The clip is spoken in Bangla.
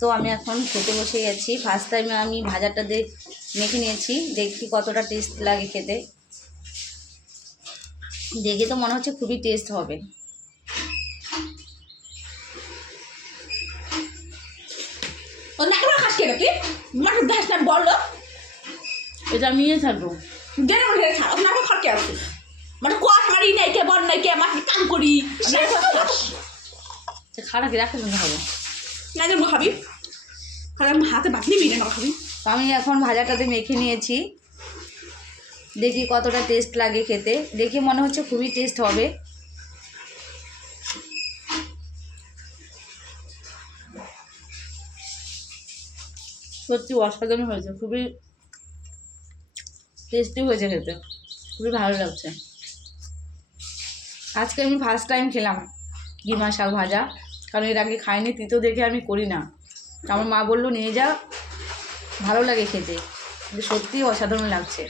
তো আমি এখন খেতে বসে গেছি। ফার্স্ট টাইমে আমি ভাজাটা মেখে নিয়েছি, দেখি কতটা টেস্ট লাগে খেতে। দেখে তো মনে হচ্ছে খুবই টেস্ট হবে। এটা আমি নিয়ে থাকবো খারাপ রাখতে হবে খাবি হাতে বাঁধলি খাবি। আমি এখন ভাজাটাতে মেখে নিয়েছি, দেখি কতটা টেস্ট লাগে খেতে। দেখে মনে হচ্ছে খুবই টেস্ট হবে। সত্যি অসাধারণ হয়েছে, খুবই টেস্টি হয়েছে খেতে, খুবই ভালো লাগছে। আজকে আমি ফার্স্ট টাইম খেলাম কিমা শাক ভাজা, কারণ এর আগে খাইনি, তিতো দেখে আমি করি না। আমার মা বললো নিয়ে যা, ভালো লাগে খেতে, সত্যিই অসাধারণ লাগছে।